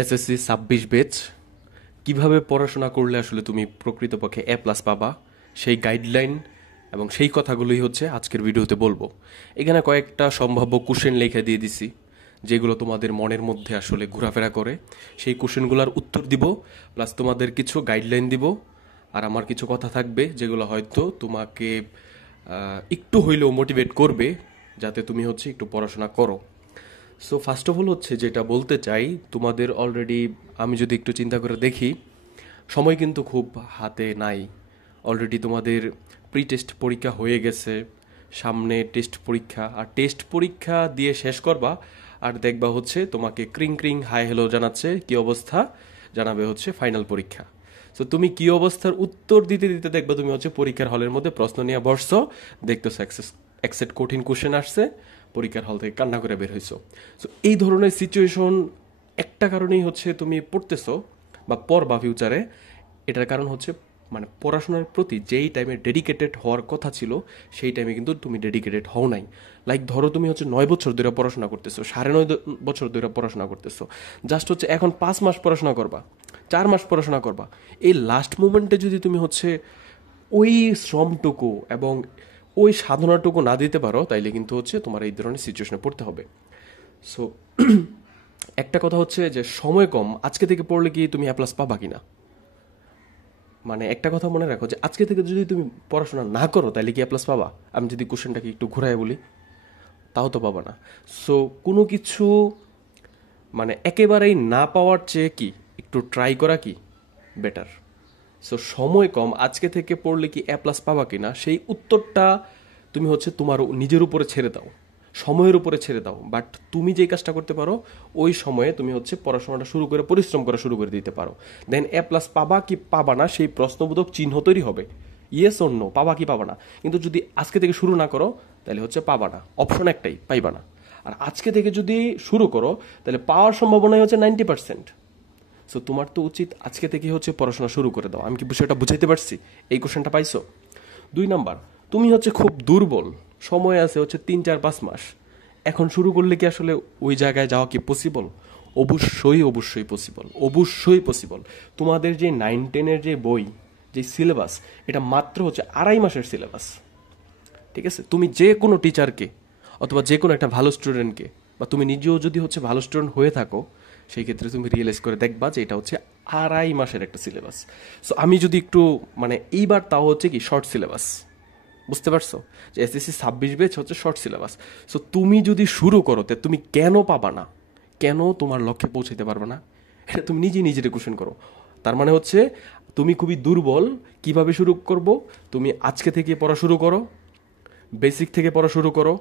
SSC 26 batch কিভাবে পড়াশোনা করলে আসলে তুমি প্রকৃতপক্ষে এ প্লাস পাবা, সেই গাইডলাইন এবং সেই কথাগুলোই হচ্ছে আজকের ভিডিওতে বলবো। এখানে কয়েকটা সম্ভাব্য কোশ্চেন লিখে দিয়ে দিছি, যেগুলো তোমাদের মনের মধ্যে আসলে ঘোরাফেরা করে। সেই কোশ্চেনগুলোর উত্তর দিব, প্লাস তোমাদের কিছু গাইডলাইন দিব, আর আমার কিছু কথা থাকবে যেগুলো হয়তো তোমাকে একটু হইলেও মোটিভেট করবে, যাতে তুমি হচ্ছে একটু পড়াশোনা করো। সো ফার্স্ট অফ অল হচ্ছে যেটা বলতে চাই, তোমাদের অলরেডি আমি যদি একটু চিন্তা করে দেখি, সময় কিন্তু খুব হাতে নাই। অলরেডি তোমাদের প্রি টেস্ট পরীক্ষা হয়ে গেছে, সামনে টেস্ট পরীক্ষা, আর টেস্ট পরীক্ষা দিয়ে শেষ করবা আর দেখবা হচ্ছে তোমাকে ক্রিং ক্রিং হাই হ্যালো জানাচ্ছে, কি অবস্থা জানাবে হচ্ছে ফাইনাল পরীক্ষা। সো তুমি কি অবস্থার উত্তর দিতে দিতে দেখবা তুমি হচ্ছে পরীক্ষার হলের মধ্যে প্রশ্ন নিয়ে বসছো, দেখতেছো একসেট কঠিন কোশ্চেন আসছে, পরীক্ষার হল থেকে কান্না করে বের হইছো। সো এই ধরনের সিচুয়েশন একটা কারণেই হচ্ছে তুমি পড়তেছো বা পড়বা ফিউচারে, এটার কারণ হচ্ছে মানে পড়াশোনার প্রতি যেই টাইমে ডেডিকেটেড হওয়ার কথা ছিল সেই টাইমে কিন্তু তুমি ডেডিকেটেড হও নাই। লাইক ধরো তুমি হচ্ছে 9 বছর ধরে পড়াশোনা করতেছো, 9.5 বছর ধরে পড়াশোনা করতেছো, জাস্ট হচ্ছে এখন 5 মাস পড়াশোনা করবা, 4 মাস পড়াশোনা করবা। এই লাস্ট মোমেন্টে যদি তুমি হচ্ছে ওই শ্রমটুকু এবং ওই সাধনাটুকু না দিতে পারো, তাইলে কিন্তু হচ্ছে তোমার এই ধরনের সিচুয়েশনে পড়তে হবে। সো একটা কথা হচ্ছে যে সময় কম, আজকে থেকে পড়লে কি তুমি এ প্লাস পাবা কিনা, মানে একটা কথা মনে রাখো যে আজকে থেকে যদি তুমি পড়াশোনা না করো তাহলে কি এ প্লাস পাবা। আমি যদি কোশ্চেনটাকে একটু ঘুরাই বলি, তাও তো পাবা না। সো কোনো কিছু মানে একেবারেই না পাওয়ার চেয়ে কি একটু ট্রাই করা কি বেটার। সো সময় কম, আজকে থেকে পড়লে কি এ প্লাস পাবা কিনা সেই উত্তরটা তুমি হচ্ছে তোমার নিজের উপরে ছেড়ে দাও, সময়ের উপরে ছেড়ে দাও। বাট তুমি যেই কাজটা করতে পারো, ওই সময়ে তুমি হচ্ছে পড়াশোনাটা শুরু করে পরিশ্রম করা শুরু করে দিতে পারো। দেন এ প্লাস পাবা কি পাবা না সেই প্রশ্নবোধক চিহ্ন তৈরি হবে, ইয়েস অর নো, পাবা কি পাবা না। কিন্তু যদি আজকে থেকে শুরু না করো তাহলে হচ্ছে পাবা না, অপশন একটাই, পাইবা না। আর আজকে থেকে যদি শুরু করো তাহলে পাওয়ার সম্ভাবনাই হচ্ছে 90%। সো তোমার তো উচিত আজকে থেকে হচ্ছে পড়াশোনা শুরু করে দাও। আমি কি বিষয়টা বুঝাইতে পারছি? এই কোশ্চেনটা পাইছো? 2 নাম্বার, তুমি হচ্ছে খুব দুর্বল, সময় আছে হচ্ছে 3, 4, 5 মাস, এখন শুরু করলে কি আসলে ওই জায়গায় যাওয়া কি পসিবল? অবশ্যই অবশ্যই পসিবল, অবশ্যই পসিবল। তোমাদের যে 9-10-এর যে বই, যে সিলেবাস, এটা মাত্র হচ্ছে 2.5 মাসের সিলেবাস। ঠিক আছে, তুমি যে কোনো টিচারকে অথবা যে কোনো একটা ভালো স্টুডেন্টকে, বা তুমি নিজেও যদি হচ্ছে ভালো স্টুডেন্ট হয়ে থাকো, সেই ক্ষেত্রে তুমি রিয়েলাইজ করে দেখবা যে এটা হচ্ছে 2.5 মাসের একটা সিলেবাস। সো আমি যদি একটু মানে এইবার তাও হচ্ছে কি শর্ট সিলেবাস, বুঝতে পারছো যে এসএসসি 26 ব্যাচ হচ্ছে শর্ট সিলেবাস। সো তুমি যদি শুরু করো তে তুমি কেন পাবা না, কেন তোমার লক্ষ্যে পৌঁছাতে পারবে না, এটা তুমি নিজে নিজের কোশ্চেন করো। তার মানে হচ্ছে তুমি খুবই দুর্বল। কিভাবে শুরু করব? তুমি আজকে থেকে পড়া শুরু করো, বেসিক থেকে পড়া শুরু করো,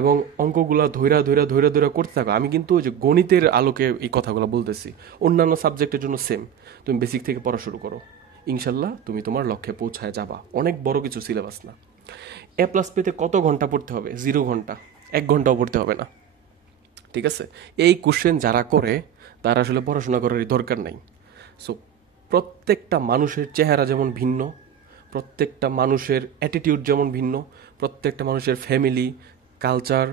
এবং অঙ্কগুলো ধৈরা ধৈরা ধৈরা ধৈরা করতে থাকো। আমি কিন্তু ওই যে গণিতের আলোকে এই কথাগুলো বলতেছি, অন্যান্য সাবজেক্টের জন্য সেম। তুমি বেসিক থেকে পড়া শুরু করো, ইনশাল্লাহ তুমি তোমার লক্ষ্যে পৌঁছায় যাবা। অনেক বড় কিছু সিলেবাস না। এ প্লাস পেতে কত ঘন্টা পড়তে হবে? 0 ঘন্টা, 1 ঘন্টাও পড়তে হবে না। ঠিক আছে, এই কোশ্চেন যারা করে তারা আসলে পড়াশোনা করার দরকার নাই। সো প্রত্যেকটা মানুষের চেহারা যেমন ভিন্ন, প্রত্যেকটা মানুষের অ্যাটিটিউড যেমন ভিন্ন, প্রত্যেকটা মানুষের ফ্যামিলি, কালচার,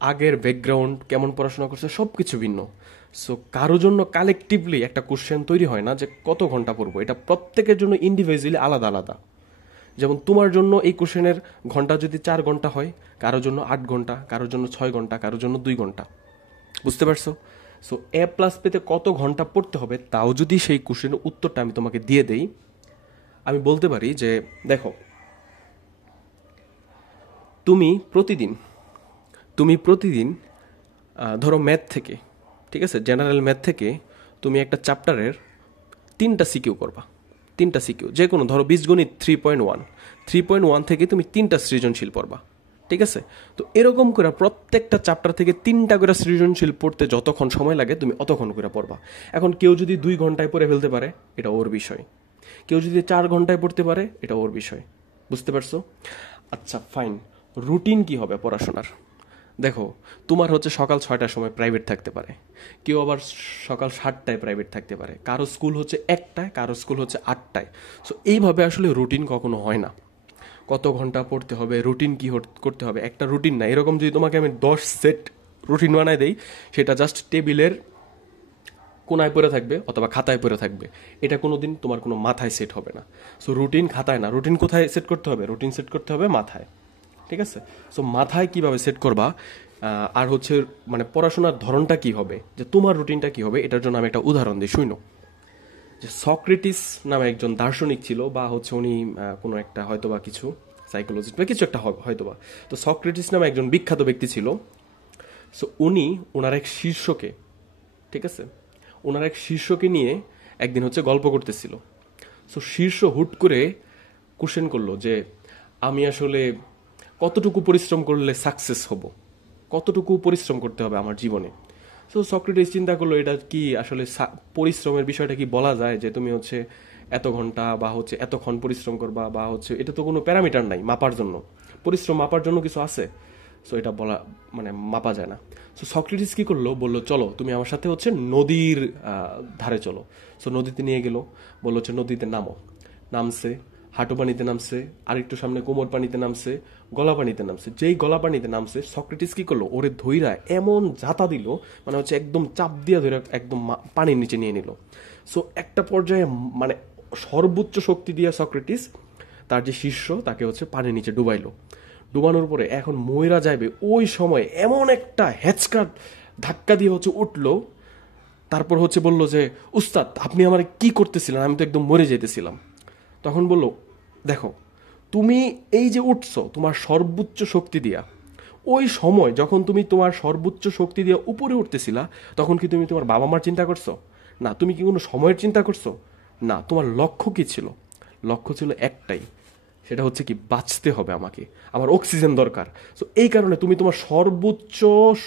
আগের ব্যাকগ্রাউন্ড, কেমন পড়াশোনা করছে, সব কিছু ভিন্ন। সো কারোর জন্য কালেকটিভলি একটা কোশ্চেন তৈরি হয় না যে কত ঘন্টা পড়বো, এটা প্রত্যেকের জন্য ইন্ডিভিজুয়ালি আলাদা আলাদা। যেমন তোমার জন্য এই কোশ্চেনের ঘন্টা যদি 4 ঘন্টা হয়, কারোর জন্য 8 ঘন্টা, কারোর জন্য 6 ঘন্টা, কারোর জন্য 2 ঘন্টা। বুঝতে পারছো? সো এ প্লাস পেতে কত ঘন্টা পড়তে হবে তাও যদি সেই কোশ্চেনের উত্তরটা আমি তোমাকে দিয়ে দেই, আমি বলতে পারি যে দেখো, তুমি প্রতিদিন তুমি প্রতিদিন ধরো ম্যাথ থেকে, ঠিক আছে, জেনারেল ম্যাথ থেকে তুমি একটা চ্যাপ্টারের 3টা সিকিউ করবা। 3টা সিকিউ যে কোনো, ধরো বীজগণিত 3.1 থেকে তুমি 3টা সৃজনশীল পড়বা। ঠিক আছে, তো এরকম করে প্রত্যেকটা চ্যাপ্টার থেকে 3টা করে সৃজনশীল পড়তে যতক্ষণ সময় লাগে তুমি অতক্ষণ করে পড়বা। এখন কেউ যদি 2 ঘন্টায় পড়ে ফেলতে পারে, এটা ওর বিষয়। কেউ যদি 4 ঘন্টায় পড়তে পারে, এটা ওর বিষয়। বুঝতে পারছো? আচ্ছা ফাইন, রুটিন কি হবে পড়াশোনার? দেখো, তোমার হচ্ছে সকাল 6টার সময় প্রাইভেট থাকতে পারে, কেউ আবার সকাল 7টায় প্রাইভেট থাকতে পারে, কারো স্কুল হচ্ছে 1টায়, কারো স্কুল হচ্ছে 8টায়। সো এইভাবে আসলে রুটিন কখনো হয় না। কত ঘন্টা পড়তে হবে, রুটিন কি করতে হবে, একটা রুটিন না। এরকম যদি তোমাকে আমি 10 সেট রুটিন বানাই দেই, সেটা জাস্ট টেবিলের কোনায় পড়ে থাকবে অথবা খাতায় পড়ে থাকবে, এটা কোনোদিন তোমার কোনো মাথায় সেট হবে না। সো রুটিন খাতায় না, রুটিন কোথায় সেট করতে হবে? রুটিন সেট করতে হবে মাথায়, ঠিক আছে? সো মাথায় কিভাবে সেট করবা, আর হচ্ছে মানে পড়াশোনার ধরনটা কি হবে, যে তোমার রুটিনটা কি হবে, এটার জন্য আমি একটা উদাহরণ দিই, শুনো। যে সক্রেটিস নামে একজন দার্শনিক ছিল, বা হচ্ছে উনি কোনো একটা হয়তোবা কিছু সাইকোলজিস্ট বা কিছু একটা হয়তোবা। তো সক্রেটিস নামে একজন বিখ্যাত ব্যক্তি ছিল। সো উনি ওনার এক শীর্ষকে, ঠিক আছে, ওনার এক শীর্ষকে নিয়ে একদিন হচ্ছে গল্প করতেছিল। সো শীর্ষ হুট করে কোশ্চেন করলো যে আমি আসলে কতটুকু পরিশ্রম করলে সাকসেস হব, কতটুকু পরিশ্রম করতে হবে আমার জীবনে। তো সক্রেটিস চিন্তা করলো এটা কি আসলে পরিশ্রমের বিষয়টা কি বলা যায়, যে তুমি হচ্ছে এত ঘন্টা বা হচ্ছে এতক্ষণ পরিশ্রম করবা, বা হচ্ছে এটা তো কোনো প্যারামিটার নাই মাপার জন্য, পরিশ্রম মাপার জন্য কিছু আছে? সো এটা বলা মানে মাপা যায় না। সো সক্রেটিস কি করলো, বললো চলো তুমি আমার সাথে হচ্ছে নদীর ধারে চলো। সো নদীতে নিয়ে গেল, বললো হচ্ছে নদীতে নামো। নামছে, হাঁটু পানিতে নামছে, আরেকটু সামনে কোমর পানিতে নামছে, গলা পানিতে নামছে। যেই গলা পানিতে নামছে, সক্রেটিস কি করলো, ওরে ধইরা এমন ঝাঁতা দিল, মানে হচ্ছে একদম চাপ দিয়ে ধরে একদম পানির নিচে নিয়ে নিল। সো একটা পর্যায়ে মানে সর্বোচ্চ শক্তি দিয়ে সক্রেটিস তার যে শিষ্য তাকে হচ্ছে পানির নিচে ডুবাইলো। ডুবানোর পরে এখন ময়রা যাইবে, ওই সময় এমন একটা হ্যাচকা ধাক্কা দিয়ে হচ্ছে উঠলো। তারপর হচ্ছে বলল যে উস্তাদ আপনি আমার কি করতেছিলেন, আমি তো একদম মরে যেতেছিলাম। তখন বলল দেখো, তুমি এই যে উঠছো তোমার সর্বোচ্চ শক্তি দিয়া, ওই সময় যখন তুমি তোমার সর্বোচ্চ শক্তি দিয়ে উপরে উঠতেছিলা, তখন কি তুমি তোমার বাবা মার চিন্তা করছো? না। তুমি কি কোনো সময়ের চিন্তা করছো? না। তোমার লক্ষ্য কি ছিল? লক্ষ্য ছিল একটাই, সেটা হচ্ছে কি, বাঁচতে হবে আমাকে, আমার অক্সিজেন দরকার। সো এই কারণে তুমি তোমার সর্বোচ্চ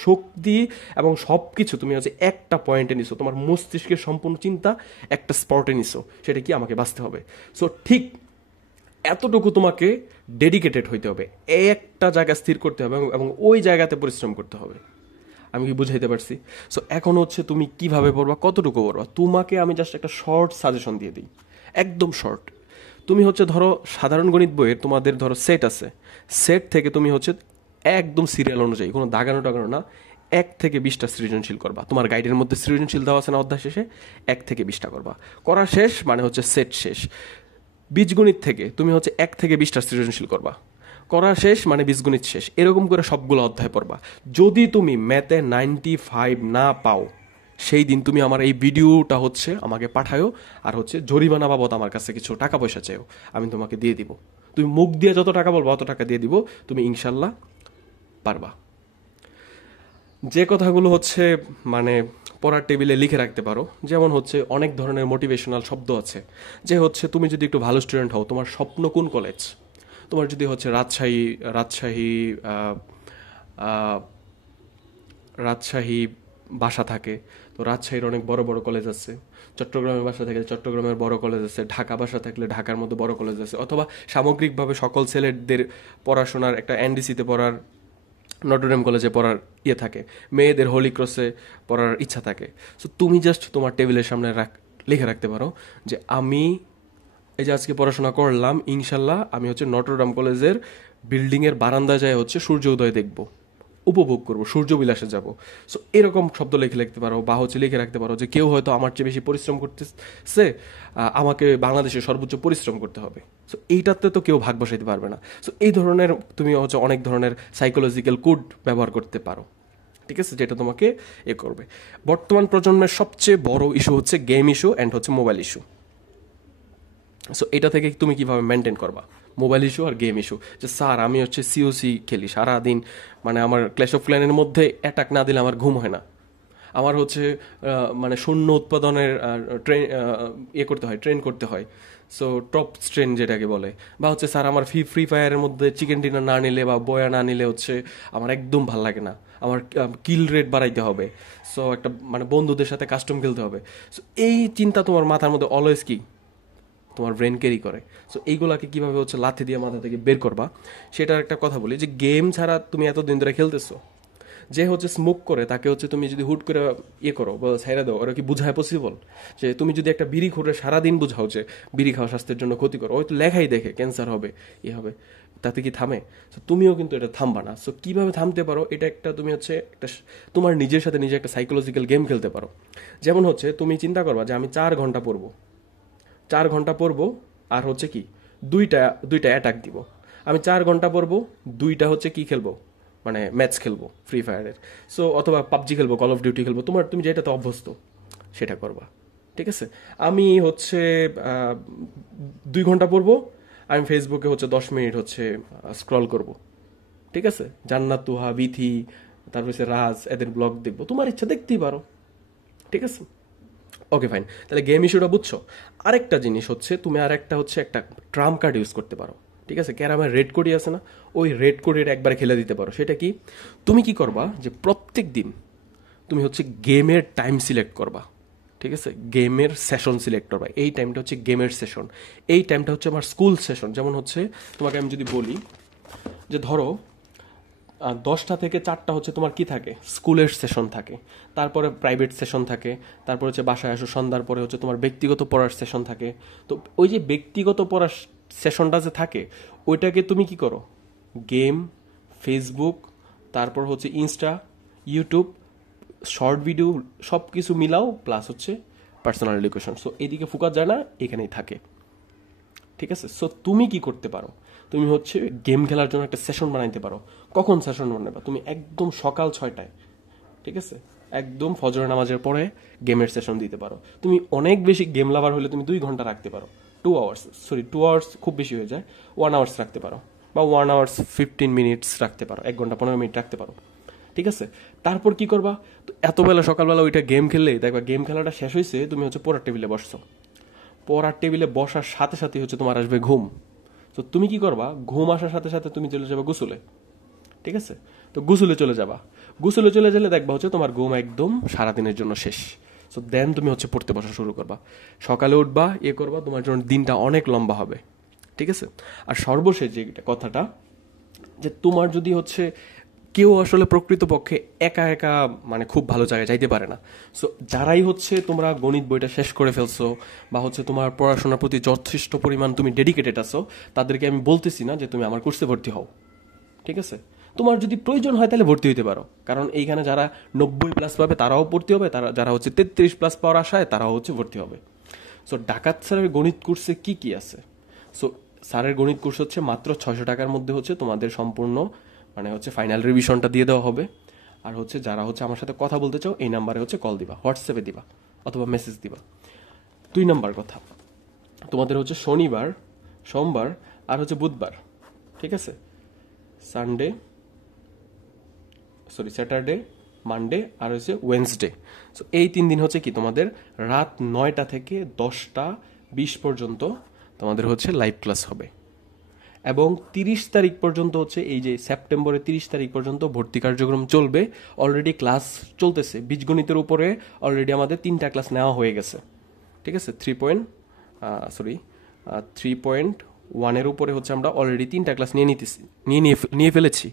শক্তি এবং সব কিছু তুমি হচ্ছে একটা পয়েন্টে নিছো, তোমার মস্তিষ্কের সম্পূর্ণ চিন্তা একটা স্পটে নিছো, সেটা কি, আমাকে বাঁচতে হবে। সো ঠিক এতটুকু তোমাকে ডেডিকেটেড হইতে হবে, একটা জায়গা স্থির করতে হবে এবং ওই জায়গাতে পরিশ্রম করতে হবে। আমি কি বুঝাইতে পারছি? সো এখন হচ্ছে তুমি কিভাবে পড়বা, কতটুকু পড়বা, তোমাকে আমি জাস্ট একটা শর্ট সাজেশন দিয়ে দিই, একদম শর্ট। তুমি হচ্ছে ধরো সাধারণ গণিত বইয়ের তোমাদের ধরো সেট আছে, সেট থেকে তুমি হচ্ছে একদম সিরিয়াল অনুযায়ী, কোনো দাগানো টাগানো না, 1 থেকে 20টা সৃজনশীল করবা। তোমার গাইডের মধ্যে সৃজনশীল দেওয়া আছে না, অধ্যায় শেষে 1 থেকে 20টা করবা। করা শেষ মানে হচ্ছে সেট শেষ। বীজগণিত থেকে তুমি হচ্ছে 1 থেকে 20টা সৃজনশীল করবা। করা শেষ মানে বীজগণিত শেষ। এরকম করে সবগুলো অধ্যায় পড়বা। যদি তুমি ম্যাথে 95 না পাও, সেই দিন তুমি আমার এই ভিডিওটা হচ্ছে আমাকে পাঠায়ো, আর হচ্ছে জরিমানা বাবদ আমার কাছে কিছু টাকা পয়সা চাইও, আমি তোমাকে দিয়ে দিব। তুমি মুখ দিয়ে যত টাকা বলবো অত টাকা দিয়ে দিব, তুমি ইনশাল্লাহ পারবা। যে কথাগুলো হচ্ছে মানে পড়ার টেবিলে লিখে রাখতে পারো, যেমন হচ্ছে অনেক ধরনের মোটিভেশনাল শব্দ আছে, যে হচ্ছে তুমি যদি একটু ভালো স্টুডেন্ট হও, তোমার স্বপ্ন কোন কলেজ? তোমার যদি হচ্ছে রাজশাহী রাজশাহী আহ, আহ, রাজশাহী বাসা থাকে, তো রাজশাহীর অনেক বড় বড় কলেজ আছে। চট্টগ্রামের বাসা থাকলে চট্টগ্রামের বড় কলেজ আছে। ঢাকা বাসা থাকলে ঢাকার মধ্যে বড় কলেজ আছে। অথবা সামগ্রিকভাবে সকল ছেলেদের পড়াশোনার একটা এনডিসিতে পড়ার, নটরডেম কলেজে পড়ার ইয়ে থাকে, মেয়েদের হোলি ক্রসে পড়ার ইচ্ছা থাকে। সো তুমি জাস্ট তোমার টেবিলের সামনে লিখে রাখতে পারো যে আমি এই যে আজকে পড়াশোনা করলাম, ইনশাল্লাহ আমি হচ্ছে নটরডেম কলেজের বিল্ডিংয়ের বারান্দায় যায় হচ্ছে সূর্য উদয় দেখবো, উপভোগ করবো, সূর্য বিলাসে যাব। সো এরকম শব্দ লিখে লিখতে পারো, বা হচ্ছে লিখে রাখতে পারো যে কেউ হয়তো আমার চেয়ে বেশি পরিশ্রম করতেছে, আমাকে বাংলাদেশে সর্বোচ্চ পরিশ্রম করতে হবে। সো এইটাতে তো কেউ ভাগ বসাইতে পারবে না। সো এই ধরনের তুমি হচ্ছে অনেক ধরনের সাইকোলজিক্যাল কোড ব্যবহার করতে পারো, ঠিক আছে, যেটা তোমাকে করবে। বর্তমান প্রজন্মের সবচেয়ে বড় ইস্যু হচ্ছে গেম ইস্যু অ্যান্ড হচ্ছে মোবাইল ইস্যু। সো এটা থেকে তুমি কিভাবে মেনটেন করবা মোবাইল ইস্যু আর গেম ইস্যু? যে স্যার আমি হচ্ছে সিওসি খেলি সারাদিন, মানে আমার ক্ল্যাশ অফ ক্ল্যানের মধ্যে অ্যাটাক না দিলে আমার ঘুম হয় না, আমার হচ্ছে মানে শূন্য উৎপাদনের করতে হয়, ট্রেন করতে হয়। সো টপ স্ট্রেন যেটাকে বলে। বা হচ্ছে স্যার আমার ফ্রি ফায়ারের মধ্যে চিকেন ডিনার না নিলে বা বয়া না নিলে হচ্ছে আমার একদম ভাল লাগে না, আমার কিল রেট বাড়াইতে হবে। সো একটা মানে বন্ধুদের সাথে কাস্টম খেলতে হবে। সো এই চিন্তা তোমার মাথার মধ্যে অলওয়েজ কি তোমার ব্রেন ক্যারি করে। সো এইগুলাকে কীভাবে হচ্ছে লাথি দিয়ে মাথা থেকে বের করবা, সেটার একটা কথা বলি। যে গেম ছাড়া তুমি এতদিন ধরে খেলতেছো, যে হচ্ছে স্মোক করে তাকে হচ্ছে তুমি যদি হুট করে ইয়ে করো বা ছাইরা দাও, ওরা কি বুঝায় পসিবল? যে তুমি যদি একটা বিড়ি ঘুরে সারাদিন বুঝাও যে বিড়ি খাওয়া স্বাস্থ্যের জন্য ক্ষতিকর, ওই তো লেখাই দেখে ক্যান্সার হবে, ইয়ে হবে, তাতে কি থামে? সো তুমিও কিন্তু এটা থামবা না। সো কিভাবে থামতে পারো, এটা একটা তুমি হচ্ছে একটা তোমার নিজের সাথে নিজে একটা সাইকোলজিক্যাল গেম খেলতে পারো। যেমন হচ্ছে তুমি চিন্তা করবা যে আমি 4 ঘন্টা পড়বো, 4 ঘন্টা পড়বো, আর হচ্ছে কি দুইটা দুইটা অ্যাটাক দিব। আমি 4 ঘন্টা পড়বো, দুইটা হচ্ছে কি খেলবো, মানে ম্যাচ খেলবো ফ্রি ফায়ারের। সো অথবা পাবজি খেলবো, কল অফ ডিউটি খেলবো, তুমি যেটাতে অভ্যস্ত সেটা করবা। ঠিক আছে? আমি হচ্ছে 2 ঘন্টা পড়বো, আমি ফেসবুকে হচ্ছে 10 মিনিট হচ্ছে স্ক্রল করব। ঠিক আছে? জান্নাত তুহা, বিথি, তারপর হচ্ছে রাজ, এদের ব্লগ দেখবো, তোমার ইচ্ছা দেখতেই পারো। ঠিক আছে? ওকে ফাইন, তাহলে গেম ইস্যুটা বুঝছো। আরেকটা জিনিস হচ্ছে তুমি আরেকটা হচ্ছে একটা ট্রাম্প কার্ড ইউজ করতে পারো। ঠিক আছে? ক্যারামের রেড কোডি আছে না, ওই রেড কোডের একবারে খেলে দিতে পারো। সেটা কি, তুমি কি করবা যে প্রত্যেক দিন তুমি হচ্ছে গেমের টাইম সিলেক্ট করবা। ঠিক আছে? গেমের সেশন সিলেক্ট করবা, এই টাইমটা হচ্ছে গেমের সেশন, এই টাইমটা হচ্ছে আমার স্কুল সেশন। যেমন হচ্ছে তোমাকে আমি যদি বলি যে ধরো 10টা থেকে 4টা হচ্ছে তোমার কি থাকে, স্কুলের সেশন থাকে, তারপরে প্রাইভেট সেশন থাকে, তারপর হচ্ছে বাসায় আসো, সন্ধ্যার পরে হচ্ছে তোমার ব্যক্তিগত পড়ার সেশন থাকে। তো ওই যে ব্যক্তিগত পড়ার সেশনটা যে থাকে, ওইটাকে তুমি কি করো, গেম, ফেসবুক, তারপর হচ্ছে ইনস্টা, ইউটিউব, শর্ট ভিডিও, সব কিছু মিলাও, প্লাস হচ্ছে পার্সোনাল এডুকেশন। সো এদিকে ফোকাস যায় না, এখানেই থাকে। ঠিক আছে? সো তুমি কি করতে পারো, তুমি হচ্ছে গেম খেলার জন্য একটা সেশন বানাইতে পারো। কখন সেশন বানাবা, তুমি একদম সকাল 6টায়, ঠিক আছে, একদম ফজর নামাজের পরে গেমের সেশন দিতে পারো। তুমি অনেক বেশি গেম লাভার হলে তুমি 2 ঘন্টা রাখতে পারো, 2 আওয়ার্স, সরি 2 আওয়ার্স খুব বেশি হয়ে যায়, 1 আওয়ার্স রাখতে পারো, বা 1 আওয়ার্স 15 মিনিটস রাখতে পারো, 1 ঘন্টা 15 মিনিট রাখতে পারো। ঠিক আছে? তারপর কি করবা, তো এত বেলা সকালবেলা ওইটা গেম খেললেই দেখবা গেম খেলাটা শেষ হয়েছে, তুমি হচ্ছে পড়ার টেবিলে বসছো, পড়ার টেবিলে বসার সাথে সাথে হচ্ছে তোমার আসবে ঘুম। তো তুমি কি করবা, ঘুম আসার সাথে সাথে তুমি চলে যাবে গোসলে। ঠিক আছে? তো গোসলে চলে যাবা, গোসলে চলে গেলে দেখবা হচ্ছে তোমার ঘুম একদম সারাদিনের জন্য শেষ। সো দেন তুমি হচ্ছে পড়তে বসা শুরু করবা, সকালে উঠবা, করবা, তোমার জন্য দিনটা অনেক লম্বা হবে। ঠিক আছে? আর সর্বশেষ যে কথাটা, যে তোমার যদি হচ্ছে কেউ আসলে প্রকৃতপক্ষে একা একা মানে খুব ভালো জায়গায় যাইতে পারে না। সো যারাই হচ্ছে তোমরা গণিত বইটা শেষ করে ফেলছো, বা হচ্ছে তোমার পড়াশোনার প্রতি যথেষ্ট পরিমাণ তুমি ডেডিকেটেড আছো, তাদেরকে আমি বলতেছি না যে তুমি আমার কোর্সে ভর্তি হও। ঠিক আছে? তোমার যদি প্রয়োজন হয় তাহলে ভর্তি হইতে পারো, কারণ এইখানে যারা 90+ পাবে তারাও ভর্তি হবে, তারা যারা হচ্ছে 33+ পাওয়ার আশায় তারাও হচ্ছে ভর্তি হবে। সো ডাকাত স্যারের গণিত কোর্সে কি কি আছে? সো স্যারের গণিত কোর্স হচ্ছে মাত্র 600 টাকার মধ্যে হচ্ছে তোমাদের সম্পূর্ণ মানে হচ্ছে ফাইনাল রিভিশনটা দিয়ে দেওয়া হবে। আর হচ্ছে যারা হচ্ছে আমার সাথে কথা বলতে চাও, এই নাম্বারে হচ্ছে কল দিবা, হোয়াটসঅ্যাপে দিবা, অথবা মেসেজ দিবা। 2 নাম্বার কথা, তোমাদের হচ্ছে শনিবার, সোমবার, আর হচ্ছে বুধবার, ঠিক আছে, সানডে, সরি স্যাটারডে, মানডে, আর হচ্ছে ওয়েন্সডে। সো এই 3 দিন হচ্ছে কি তোমাদের রাত 9টা থেকে 10টা 20 পর্যন্ত তোমাদের হচ্ছে লাইভ ক্লাস হবে। এবং 30 তারিখ পর্যন্ত হচ্ছে এই যে সেপ্টেম্বরের 30 তারিখ পর্যন্ত ভর্তি কার্যক্রম চলবে। অলরেডি ক্লাস চলতেছে বীজগণিতের উপরে, অলরেডি আমাদের 3টা ক্লাস নেওয়া হয়ে গেছে। ঠিক আছে? 3.1-এর উপরে হচ্ছে আমরা অলরেডি 3টা ক্লাস নিয়ে ফেলেছি।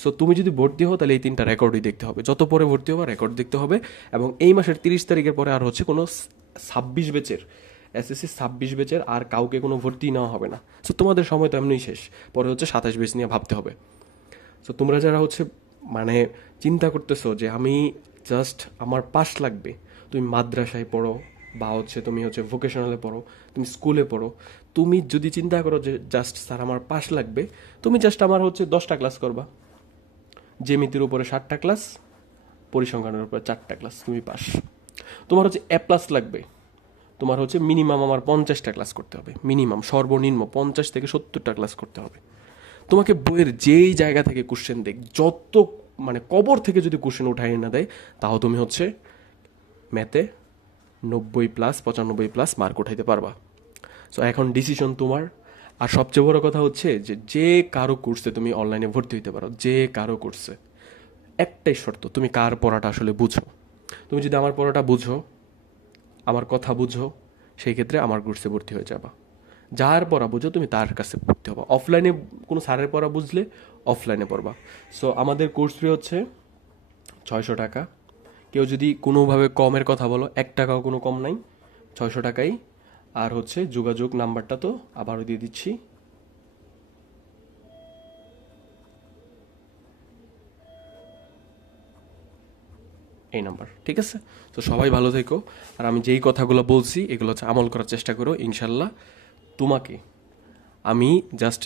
সো তুমি যদি ভর্তি হও তাহলে এই 3টা রেকর্ডই দেখতে হবে, যত পরে ভর্তি হবা রেকর্ড দেখতে হবে। এবং এই মাসের 30 তারিখের পরে আর হচ্ছে কোনো 26 ব্যাচের, এসএসসি 26 ব্যাচের আর কাউকে কোনো ভর্তি নেওয়া হবে না। সো তোমাদের সময় তো এমনিই শেষ, পরে হচ্ছে 27 ব্যাচ নিয়ে ভাবতে হবে। সো তোমরা যারা হচ্ছে মানে চিন্তা করতেছো যে আমি জাস্ট আমার পাস লাগবে, তুমি মাদ্রাসায় পড়ো, বা হচ্ছে তুমি হচ্ছে ভোকেশনালে পড়ো, তুমি স্কুলে পড়ো, তুমি যদি চিন্তা করো যে জাস্ট স্যার আমার পাস লাগবে, তুমি জাস্ট আমার হচ্ছে 10টা ক্লাস করবা, জ্যামিতির উপরে 7টা ক্লাস, পরিসংখ্যানের উপরে 4টা ক্লাস, তুমি পাস। তোমার হচ্ছে A+ লাগবে, তোমার হচ্ছে মিনিমাম আমার 50টা ক্লাস করতে হবে, মিনিমাম সর্বনিম্ন 50 থেকে 70টা ক্লাস করতে হবে। তোমাকে বইয়ের যেই জায়গা থেকে কোশ্চেন দেখ, যত মানে কবর থেকে যদি কোশ্চেন উঠাই না দেয়, তাও তুমি হচ্ছে ম্যাথে 90+, 95+ মার্ক উঠাইতে পারবা। সো এখন ডিসিশন তোমার। আর সবচেয়ে বড় কথা হচ্ছে যে যে কারো কোর্সে তুমি অনলাইনে ভর্তি হইতে পারো, যে কারো কোর্সে, একটাই শর্ত, তুমি কার পড়াটা আসলে বুঝো। তুমি যদি আমার পড়াটা বুঝো, আমার কথা বুঝো, সেই ক্ষেত্রে আমার কোর্সে ভর্তি হয়ে যাবা। যার পড়া বুঝো তুমি তার কাছে পড়তে হবে। অফলাইনে কোনো স্যারের পড়া বুঝলে অফলাইনে পড়বা। সো আমাদের কোর্স ফি হচ্ছে 600 টাকা। কেউ যদি কোনোভাবে কমের কথা বলো, 1 টাকাও কোনো কম নাই, 600 টাকাই। আর হচ্ছে যোগাযোগ নাম্বারটা তো আবারও দিয়ে দিচ্ছি, এই নাম্বার, ঠিক আছে? তো সবাই ভালো থেকো। আর আমি যেই কথাগুলো বলছি এগুলো হচ্ছে আমল করার চেষ্টা করো, ইনশাল্লাহ। তোমাকে আমি জাস্ট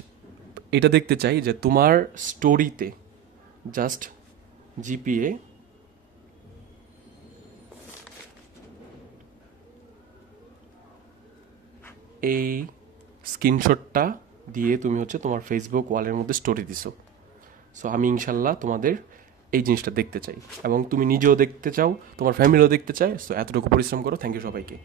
এটা দেখতে চাই যে তোমার স্টোরিতে জাস্ট জিপিএ এই স্ক্রিনশটটা দিয়ে তুমি হচ্ছে তোমার ফেসবুক ওয়ালের মধ্যে স্টোরি দিছো। সো আমি ইনশাল্লাহ তোমাদের এই জিনিসটা দেখতে চাই, এবং তুমি নিজেও দেখতে চাও, তোমার ফ্যামিলিও দেখতে চায়। সো এতটুকু পরিশ্রম করো। থ্যাংক ইউ সবাইকে।